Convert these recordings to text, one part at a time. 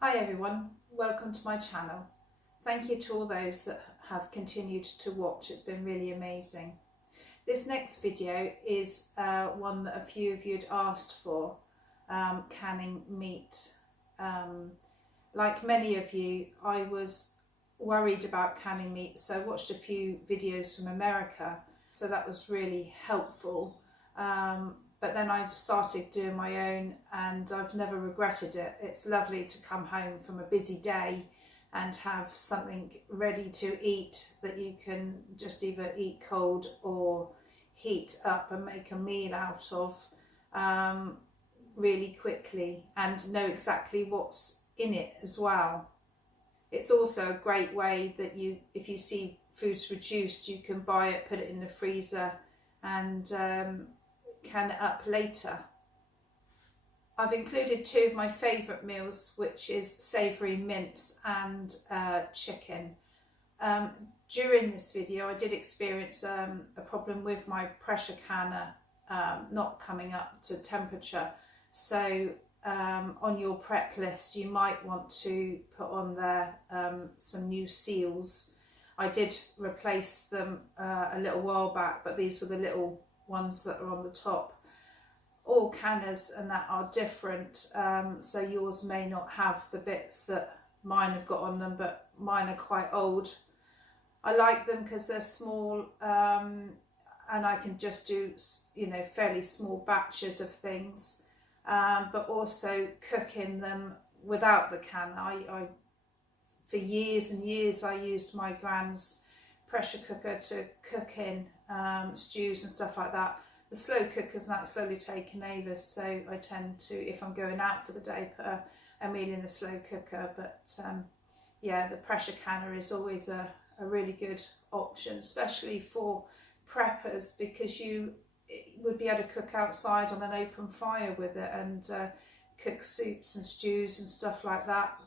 Hi everyone, welcome to my channel. Thank you to all those that have continued to watch, it's been really amazing. This next video is one that a few of you had asked for, canning meat. Like many of you, I was worried about canning meat, so I watched a few videos from America, so that was really helpful. But then I started doing my own and I've never regretted it. It's lovely to come home from a busy day and have something ready to eat that you can just either eat cold or heat up and make a meal out of really quickly, and know exactly what's in it as well. It's also a great way that if you see food's reduced, you can buy it, put it in the freezer and can it up later. I've included two of my favourite meals, which is savoury mince and chicken. During this video I did experience a problem with my pressure canner not coming up to temperature, so on your prep list you might want to put on there some new seals. I did replace them a little while back, but these were the little ones that are on the top. All canners and that are different, so yours may not have the bits that mine have got on them, but mine are quite old. I like them because they're small and I can just do, you know, fairly small batches of things, but also cook in them without the can. I for years and years I used my gran's pressure cooker to cook in stews and stuff like that. The slow cooker's not slowly taken over, so I tend to, if I'm going out for the day, put a meal in the slow cooker. But yeah, the pressure canner is always a really good option, especially for preppers, because you would be able to cook outside on an open fire with it and cook soups and stews and stuff like that.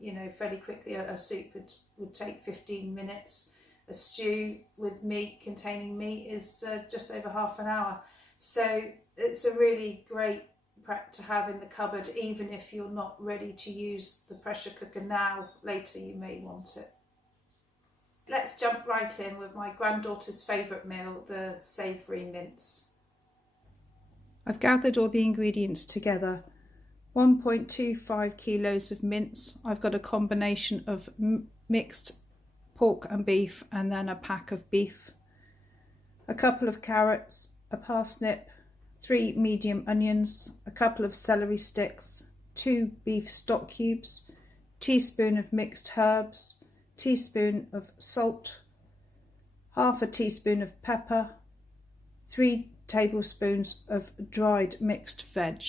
You know, fairly quickly. A soup would take 15 minutes. A stew with meat, containing meat, is just over half an hour. So it's a really great prep to have in the cupboard, even if you're not ready to use the pressure cooker now. Later you may want it. Let's jump right in with my granddaughter's favourite meal, the savoury mince. I've gathered all the ingredients together. 1.25 kilos of mince. I've got a combination of mixed pork and beef, and then a pack of beef, a couple of carrots, a parsnip, 3 medium onions, a couple of celery sticks, 2 beef stock cubes, teaspoon of mixed herbs, teaspoon of salt, half a teaspoon of pepper, 3 tablespoons of dried mixed veg.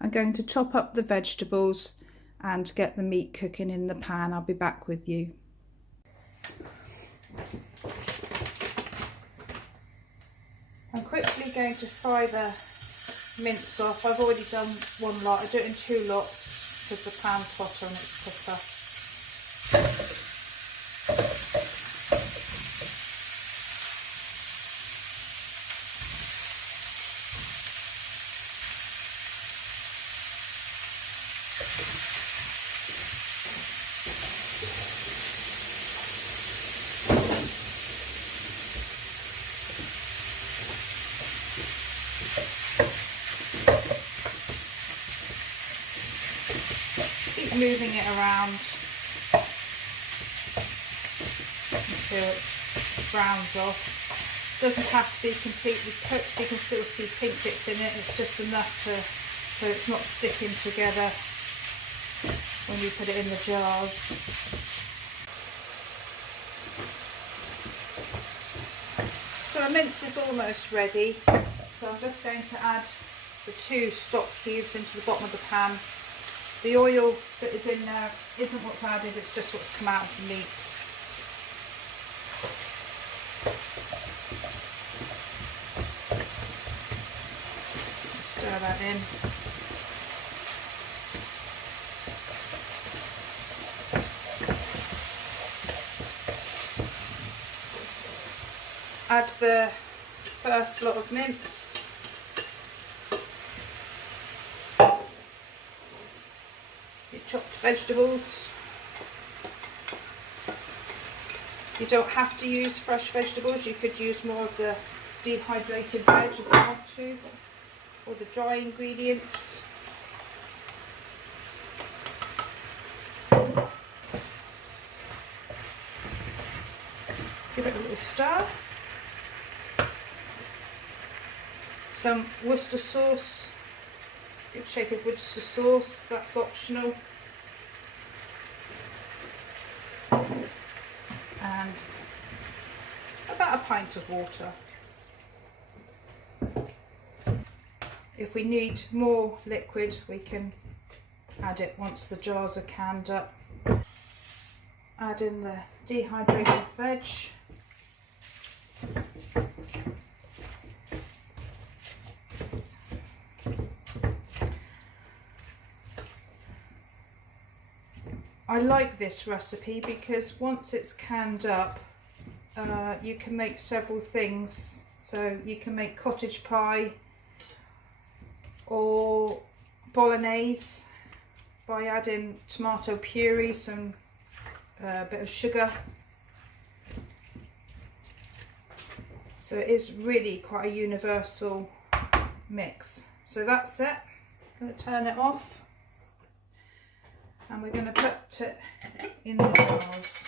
I'm going to chop up the vegetables and get the meat cooking in the pan. I'll be back with you. I'm quickly going to fry the mince off. I've already done one lot. I do it in 2 lots because the pan's hotter and it's quicker. Keep moving it around until it browns off. Doesn't have to be completely cooked, you can still see pink bits in it. It's just enough so it's not sticking together when you put it in the jars. So the mince is almost ready, so I'm just going to add the 2 stock cubes into the bottom of the pan. The oil that is in there isn't what's added, it's just what's come out of the meat. Stir that in. Add the first lot of mince. chopped vegetables. You don't have to use fresh vegetables, you could use more of the dehydrated veg if you want to, or the dry ingredients. Give it a little stir. Some Worcester sauce, good shake of Worcester sauce, that's optional. And about a pint of water. If we need more liquid, we can add it once the jars are canned up. Add in the dehydrated veg. I like this recipe because once it's canned up, you can make several things. So you can make cottage pie or bolognese by adding tomato puree, some bit of sugar. So it is really quite a universal mix. So that's it. I'm going to turn it off. And we're going to put it in the jars.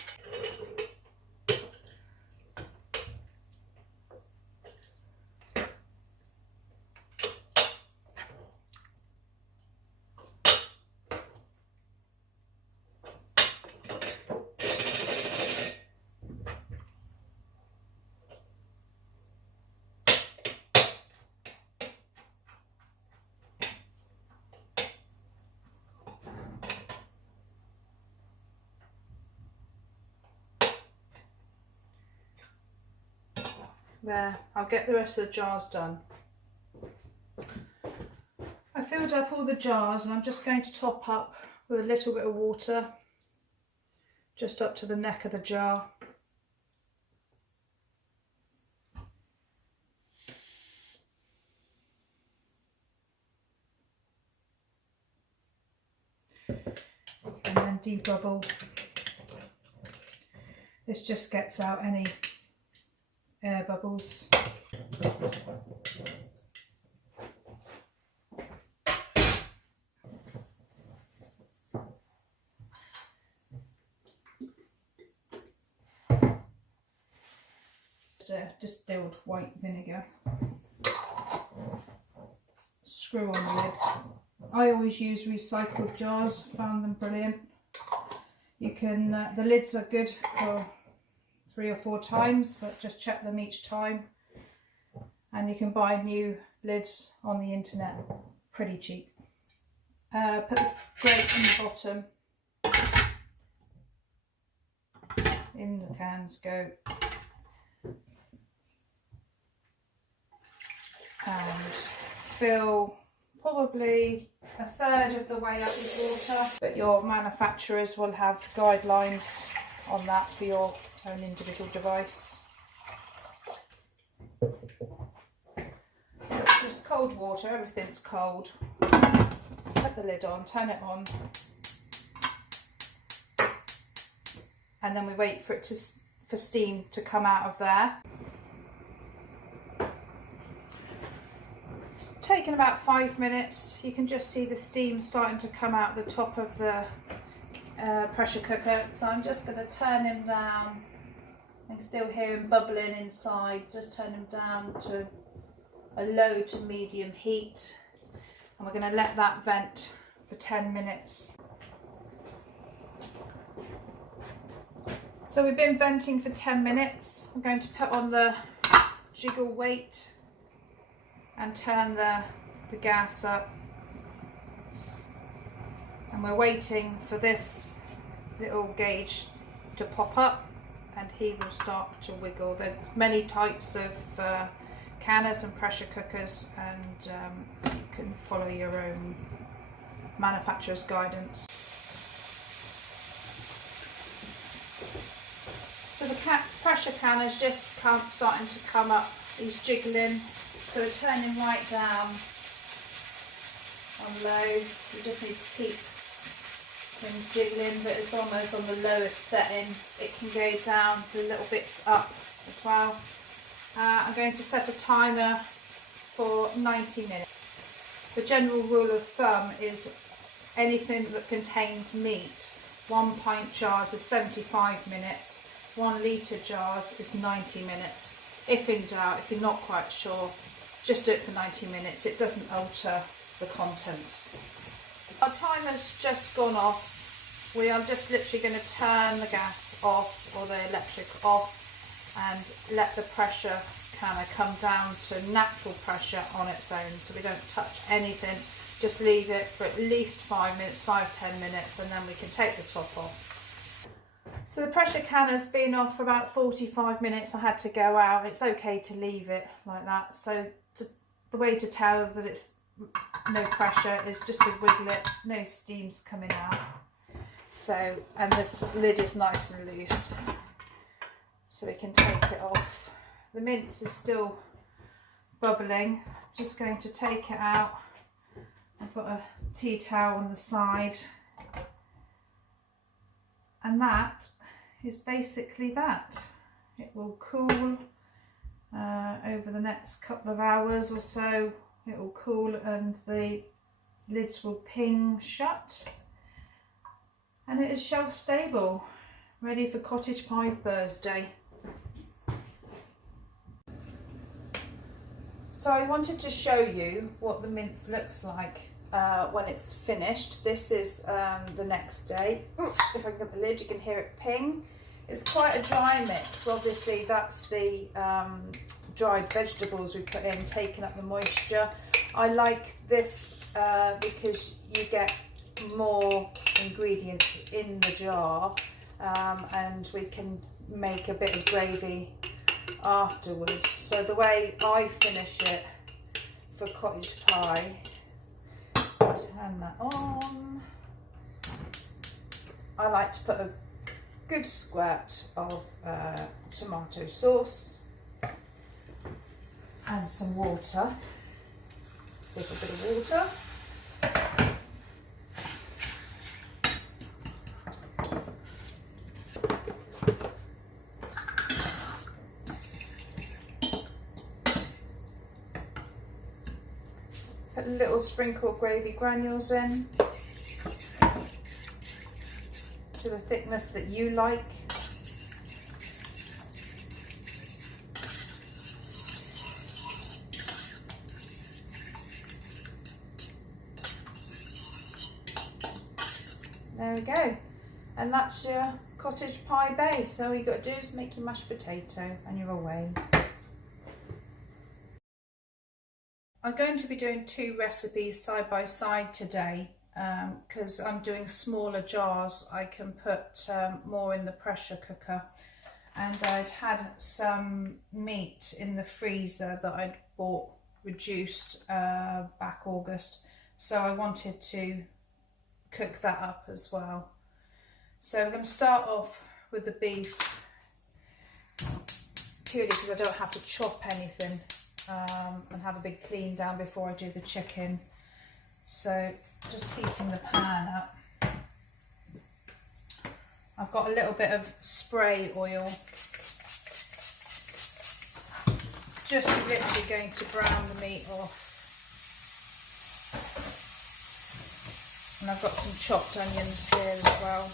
There, I'll get the rest of the jars done. I filled up all the jars and I'm just going to top up with a little bit of water, just up to the neck of the jar. And then debubble. This just gets out any air bubbles. Distilled white vinegar. Screw on the lids. I always use recycled jars, found them brilliant. You can, the lids are good for 3 or 4 times, but just check them each time. And you can buy new lids on the internet, pretty cheap. Put the grate in the bottom. In the cans go. And fill probably a third of the way up with water, but your manufacturers will have guidelines on that for your own individual device. It's just cold water, everything's cold. Put the lid on, turn it on, and then we wait for it for steam to come out of there. It's taken about 5 minutes. You can just see the steam starting to come out the top of the pressure cooker, so I'm just going to turn him down. I can still hear him bubbling inside. Just turn him down to a low to medium heat, and we're going to let that vent for 10 minutes. So we've been venting for 10 minutes. I'm going to put on the jiggle weight and turn the gas up, and we're waiting for this little gauge to pop up and he will start to wiggle. There's many types of canners and pressure cookers, and you can follow your own manufacturer's guidance. So the pressure canner's just starting to come up. He's jiggling, so we're turning right down on low. You just need to keep and jiggling, but it's almost on the lowest setting. It can go down the little bits up as well. I'm going to set a timer for 90 minutes. The general rule of thumb is anything that contains meat, 1 pint jars is 75 minutes, 1 litre jars is 90 minutes. If in doubt, if you're not quite sure, just do it for 90 minutes. It doesn't alter the contents. Our timer's just gone off. We are just literally going to turn the gas off or the electric off and let the pressure kind of come down to natural pressure on its own, so we don't touch anything. Just leave it for at least 5 minutes, 5-10 minutes, and then we can take the top off. So the pressure can has been off for about 45 minutes. I had to go out. It's okay to leave it like that. So the way to tell that it's no pressure is just to wiggle it, no steam's coming out. So, and this lid is nice and loose, so we can take it off. The mince is still bubbling. Just going to take it out and put a tea towel on the side. And that is basically that. It will cool over the next couple of hours or so. It will cool and the lids will ping shut. And it is shelf stable, ready for cottage pie Thursday. So I wanted to show you what the mince looks like when it's finished. This is the next day. If I can get the lid, you can hear it ping. It's quite a dry mix. Obviously that's the dried vegetables we put in, taking up the moisture. I like this because you get more ingredients in the jar, and we can make a bit of gravy afterwards. So the way I finish it for cottage pie, turn that on. I like to put a good squirt of tomato sauce and some water, a little bit of water. Put a little sprinkle of gravy granules in to the thickness that you like. There we go, and that's your cottage pie base. So all you got to do is make your mashed potato and you're away. I'm going to be doing 2 recipes side by side today because I'm doing smaller jars. I can put more in the pressure cooker, and I'd had some meat in the freezer that I'd bought reduced back August, so I wanted to cook that up as well. So we're going to start off with the beef, purely because I don't have to chop anything and have a big clean down before I do the chicken. So just heating the pan up. I've got a little bit of spray oil, just literally going to brown the meat off. And I've got some chopped onions here as well.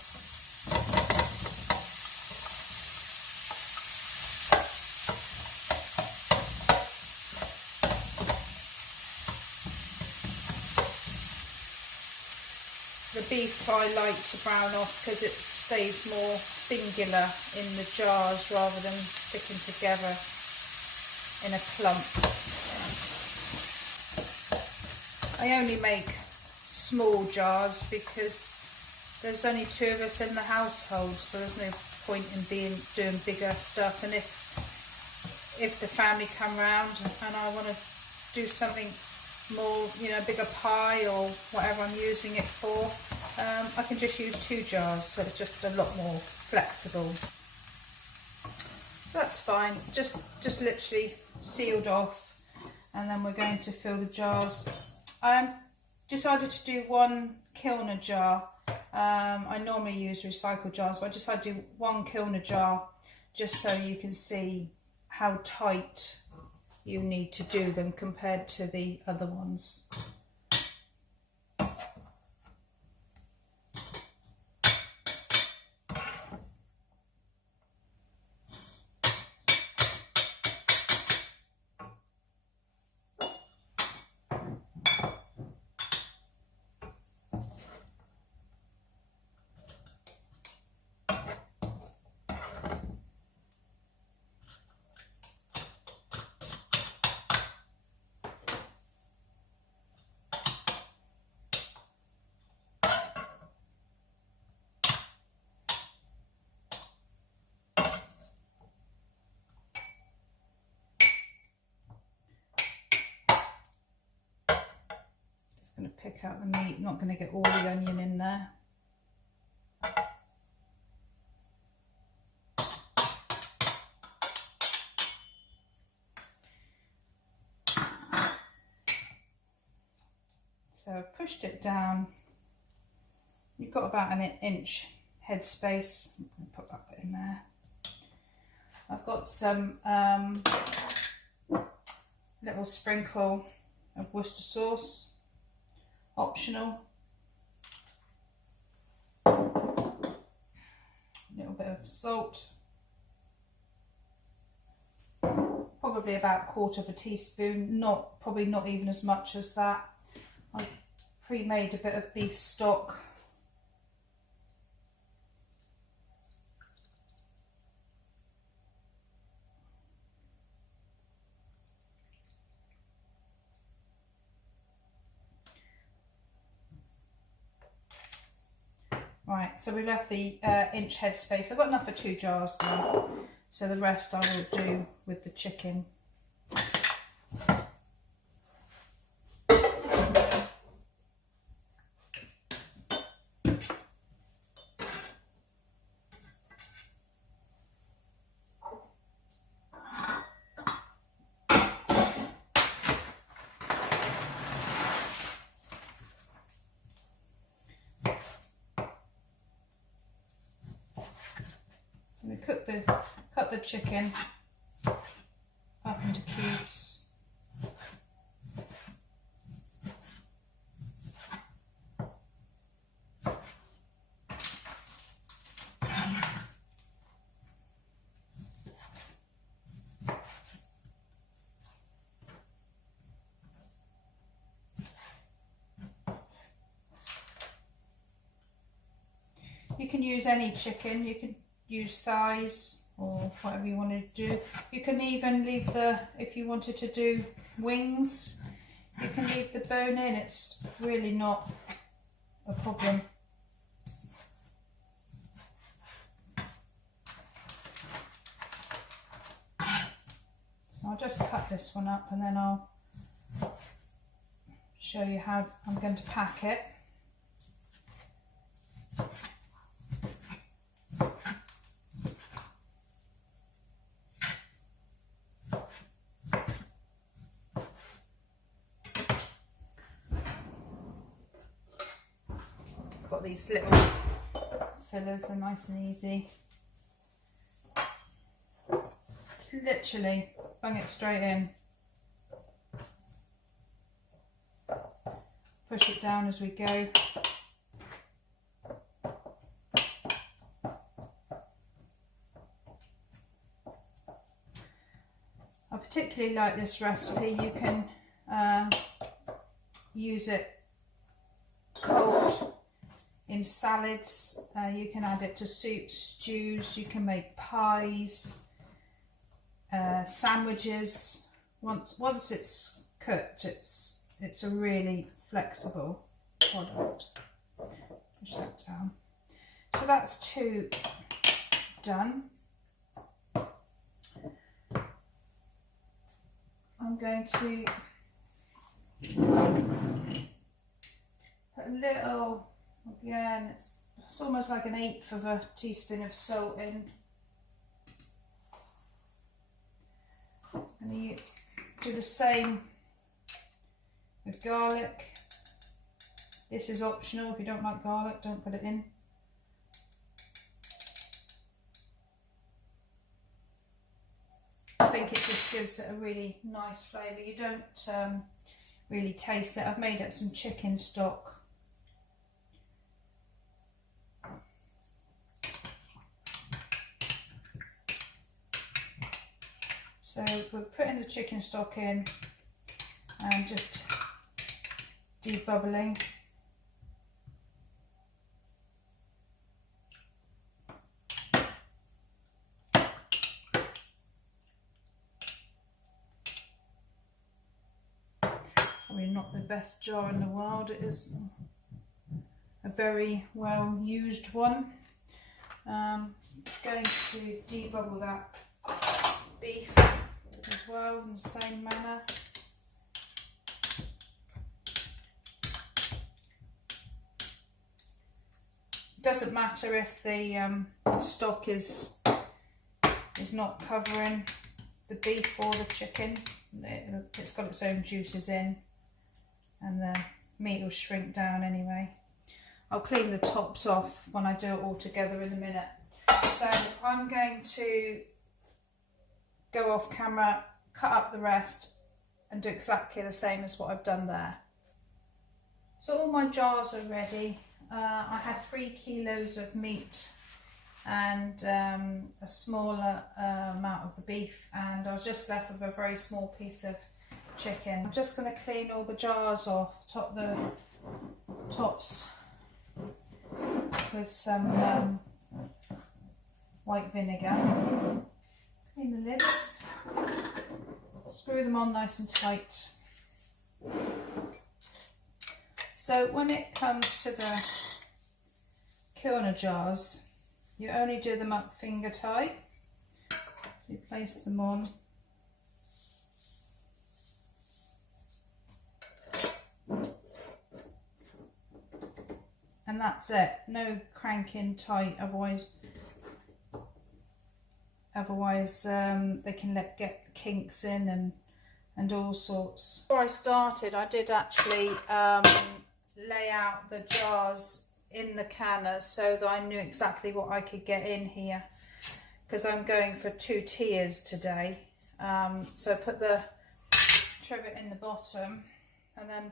The beef I like to brown off because it stays more singular in the jars rather than sticking together in a clump. I only make small jars because there's only 2 of us in the household, so there's no point in doing bigger stuff. And if the family come round and I want to do something more, you know, bigger pie or whatever I'm using it for, I can just use 2 jars, so it's just a lot more flexible. So that's fine, just literally sealed off, and then we're going to fill the jars. I decided to do 1 kilner jar I normally use recycled jars, but I decided to do 1 kilner jar just so you can see how tight you need to do them compared to the other ones. Going to pick out the meat, not going to get all the onion in there. So I've pushed it down. You've got about an inch headspace. I'm going to put that bit in there. I've got some little sprinkle of Worcester sauce. Optional. A little bit of salt. Probably about 1/4 teaspoon, probably not even as much as that. I've pre-made a bit of beef stock. Right, so we left the inch headspace. I've got enough for 2 jars though, so the rest I will do with the chicken. Cut the chicken up into cubes. You can use any chicken, you can use thighs or whatever you want to do. You can even leave if you wanted to do wings, you can leave the bone in. It's really not a problem. So I'll just cut this one up and then I'll show you how I'm going to pack it. Got these little fillers, they're nice and easy. Just literally bung it straight in. Push it down as we go. I particularly like this recipe. You can use it cold in salads, you can add it to soups, stews, you can make pies, sandwiches. Once it's cooked, it's a really flexible product. Push that down. So that's 2 done. I'm going to put a little, again, it's almost like 1/8 of a teaspoon of salt in. And you do the same with garlic. This is optional. If you don't like garlic, don't put it in. I think it just gives it a really nice flavour. You don't really taste it. I've made up some chicken stock. So we're putting the chicken stock in and just debubbling. Probably not the best jar in the world. It is a very well used one. Going to debubble that beef as well in the same manner. Doesn't matter if the stock is not covering the beef or the chicken. It's got its own juices in, and the meat will shrink down anyway. I'll clean the tops off when I do it all together in a minute. So I'm going to go off camera, cut up the rest and do exactly the same as what I've done there. So all my jars are ready. I had 3 kilos of meat and a smaller amount of the beef, and I was just left with a very small piece of chicken. I'm just going to clean all the jars off, the tops with some white vinegar. Clean the lids, screw them on nice and tight. So when it comes to the quinoa jars, you only do them up finger tight. So you place them on. And that's it. No cranking tight, otherwise they can get kinks in and all sorts. Before I started, I did actually lay out the jars in the canner so that I knew exactly what I could get in here, because I'm going for 2 tiers today. So I put the trivet in the bottom, and then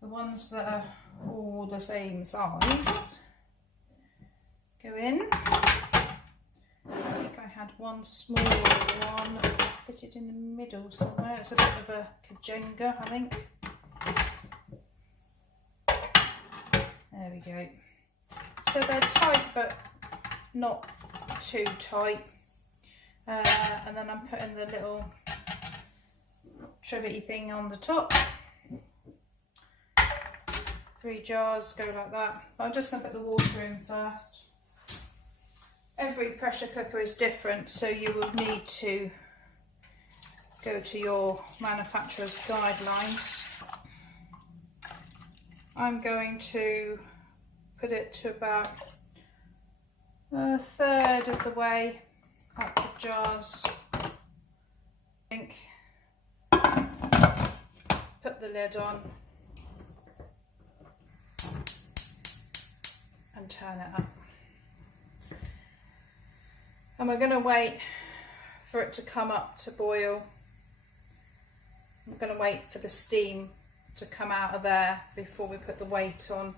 the ones that are all the same size go in. I think I had one small one fitted in the middle somewhere. It's a bit of a kajenga, I think. There we go. So they're tight but not too tight. And then I'm putting the little trivety thing on the top. 3 jars go like that. I'm just going to put the water in first. Every pressure cooker is different, so you will need to go to your manufacturer's guidelines. I'm going to put it to about 1/3 of the way up the jars. I think. Put the lid on and turn it up. And we're going to wait for it to come up to boil. I'm going to wait for the steam to come out of there before we put the weight on.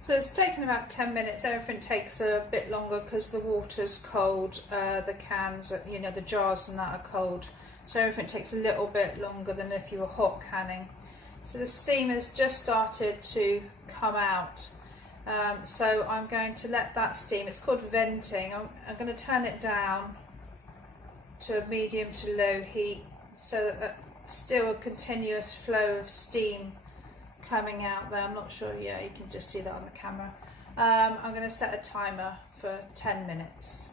So it's taken about 10 minutes. Everything takes a bit longer because the water's cold, the cans, you know, the jars and that are cold. So everything takes a little bit longer than if you were hot canning. So the steam has just started to come out. So I'm going to let that steam, it's called venting. I'm going to turn it down to a medium to low heat so that there's still a continuous flow of steam coming out there. I'm not sure, yeah, you can just see that on the camera. I'm going to set a timer for 10 minutes.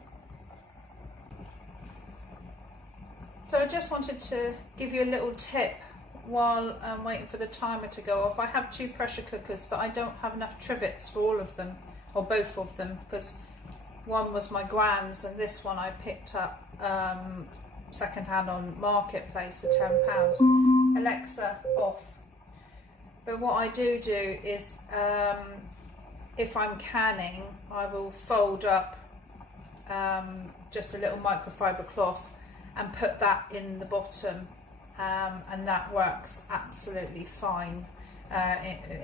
So I just wanted to give you a little tip while I'm waiting for the timer to go off. I have 2 pressure cookers, but I don't have enough trivets for all of them, or both of them, because one was my grand's and this one I picked up second hand on Marketplace for £10. Alexa, off. But what I do is, if I'm canning, I will fold up just a little microfiber cloth and put that in the bottom, and that works absolutely fine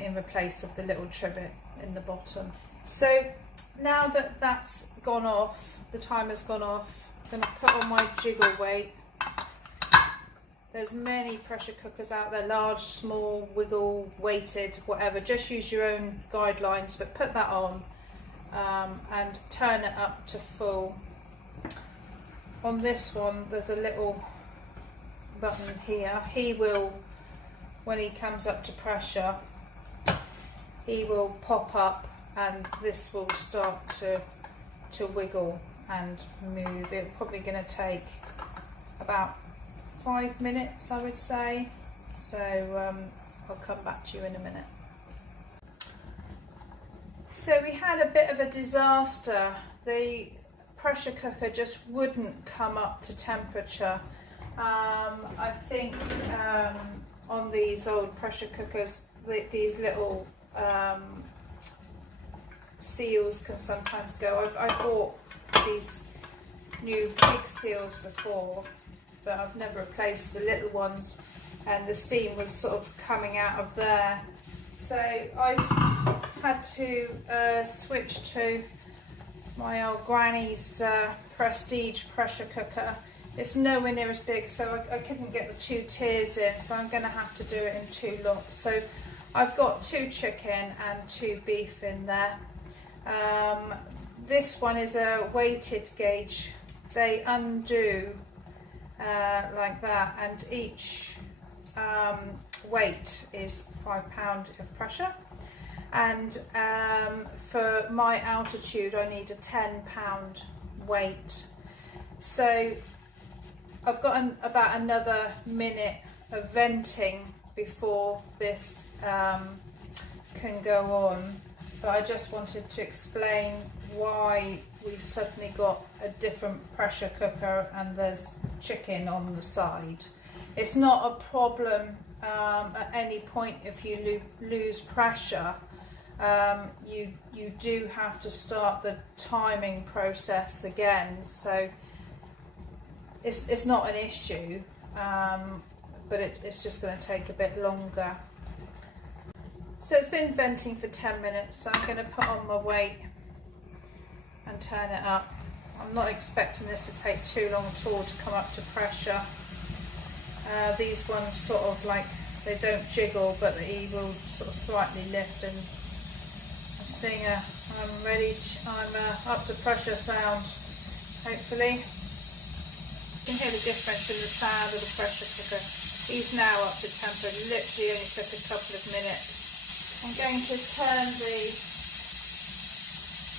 in replace of the little trivet in the bottom. So now that that's gone off, the timer's gone off, I'm going to put on my jiggle weight. There's many pressure cookers out there, large, small, wiggle, weighted, whatever. Just use your own guidelines, but put that on and turn it up to full. On this one, there's a little button here. He will, when he comes up to pressure, he will pop up and this will start to wiggle and move. It's probably going to take about 5 minutes, I would say. So I'll come back to you in a minute. So we had a bit of a disaster. The pressure cooker just wouldn't come up to temperature. I think on these old pressure cookers, these little seals can sometimes go. I bought these new big seals before, but I've never replaced the little ones, and the steam was sort of coming out of there. So I've had to switch to my old granny's Prestige pressure cooker. It's nowhere near as big, so I couldn't get the 2 tiers in, so I'm going to have to do it in 2 lots. So I've got 2 chicken and 2 beef in there. This one is a weighted gauge. They undo like that, and each weight is £5 of pressure, and for my altitude I need a £10 weight. So I've got about another minute of venting before this can go on, but I just wanted to explain why we suddenly got a different pressure cooker and there's chicken on the side. It's not a problem at any point if you lose pressure. You do have to start the timing process again, so it's not an issue, but it's just going to take a bit longer. So it's been venting for 10 minutes, so I'm going to put on my weight and turn it up. I'm not expecting this to take too long at all to come up to pressure. These ones sort of like, they don't jiggle, but they will sort of slightly lift, and a singer, I'm ready, I'm up to pressure sound, hopefully. You can hear the difference in the sound of the pressure cooker. He's now up to temper, literally only took a couple of minutes. I'm going to turn the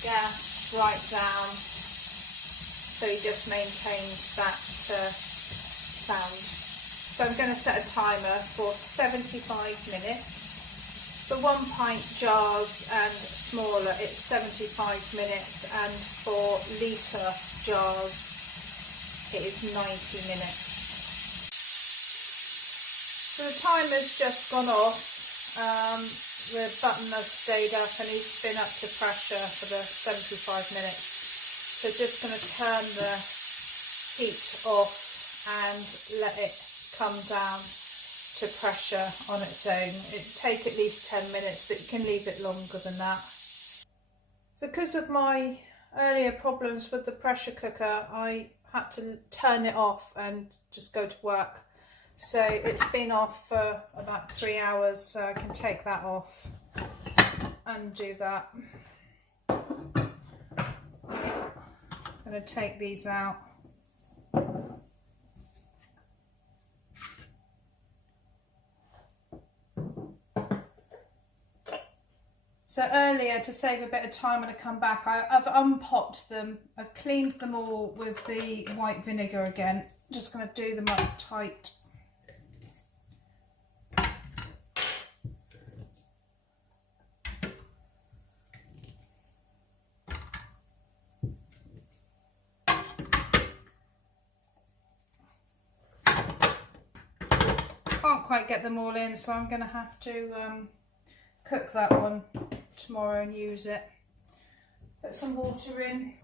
gas right down so he just maintains that sound. So I'm going to set a timer for 75 minutes. For 1 pint jars and smaller it's 75 minutes, and for litre jars it is 90 minutes. So the timer's just gone off. The button has stayed up and he's been up to pressure for the 75 minutes. So just going to turn the heat off and let it come down to pressure on its own. It'll take at least 10 minutes, but you can leave it longer than that. So because of my earlier problems with the pressure cooker, I had to turn it off and just go to work. So it's been off for about 3 hours, so I can take that off and do that. I'm going to take these out. So earlier, to save a bit of time when I come back, I've unpopped them. I've cleaned them all with the white vinegar again. Just going to do them up tight. can't quite get them all in, so I'm going to have to cook that one tomorrow and use it. Put some water in.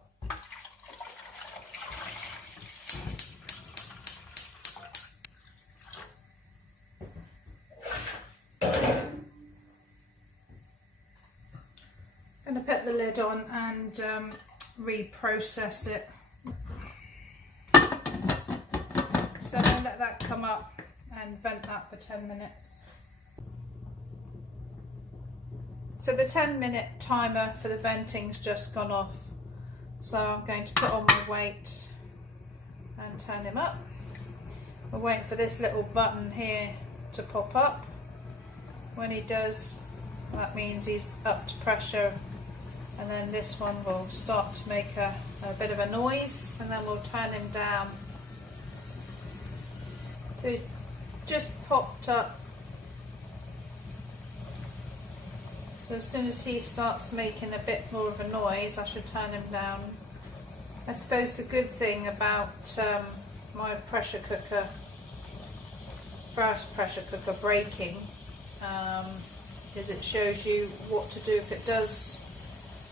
I'm going to put the lid on and reprocess it. So I'm going to let that come up and vent that for 10 minutes. So the 10-minute timer for the venting's just gone off. So I'm going to put on my weight and turn him up. We're waiting for this little button here to pop up. When he does, that means he's up to pressure, and then this one will start to make a bit of a noise, and then we'll turn him down. So he's just popped up. So as soon as he starts making a bit more of a noise, I should turn him down. I suppose the good thing about my pressure cooker, first pressure cooker breaking, is it shows you what to do if it does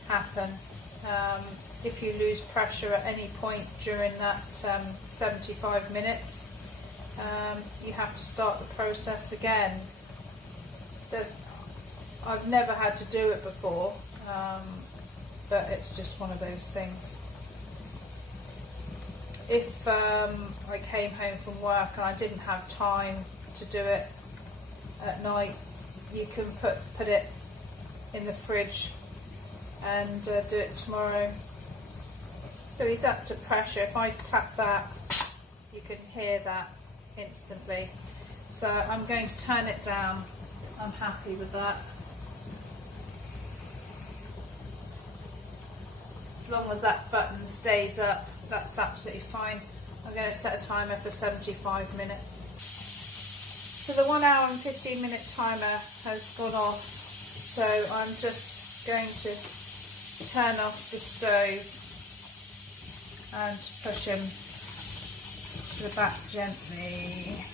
happen. If you lose pressure at any point during that 75 minutes, you have to start the process again. I've never had to do it before, but it's just one of those things. If I came home from work and I didn't have time to do it at night, you can put it in the fridge and do it tomorrow. So he's up to pressure. If I tap that, you can hear that instantly. So I'm going to turn it down. I'm happy with that. As long as that button stays up, that's absolutely fine. I'm going to set a timer for 75 minutes. So the 1 hour and 15 minute timer has gone off, so I'm just going to turn off the stove and push him to the back gently,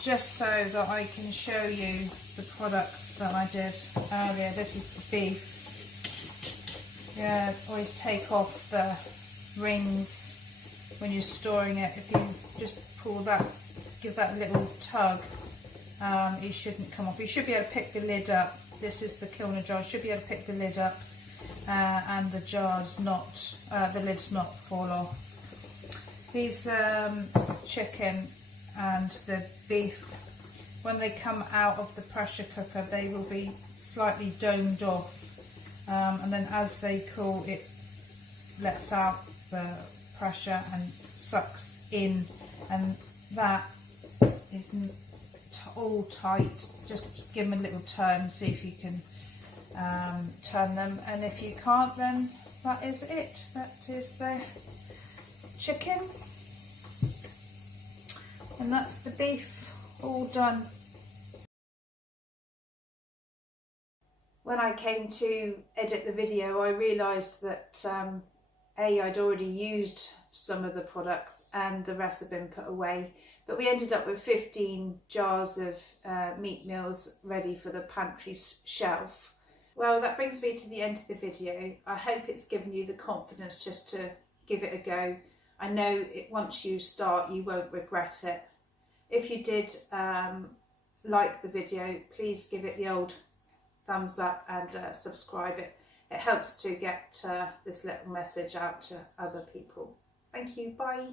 just so that I can show you the products that I did earlier. This is the beef. Yeah, always take off the rings when you're storing it. If you just pull that, give that a little tug, it shouldn't come off. You should be able to pick the lid up. This is the Kilner jar. You should be able to pick the lid up and the jar's not, the lid's not fall off. These chicken and the beef, when they come out of the pressure cooker, they will be slightly domed off. And then as they cool, it lets out the pressure and sucks in, and that is all tight. Just give them a little turn, see if you can turn them, and if you can't, then that is it. That is the chicken, and that's the beef all done. When I came to edit the video, I realised that I'd already used some of the products and the rest have been put away, but we ended up with 15 jars of meat meals ready for the pantry shelf. Well, that brings me to the end of the video. I hope it's given you the confidence just to give it a go. I know once you start, you won't regret it. If you did like the video, please give it the old thumbs up and subscribe. It helps to get this little message out to other people. Thank you. Bye.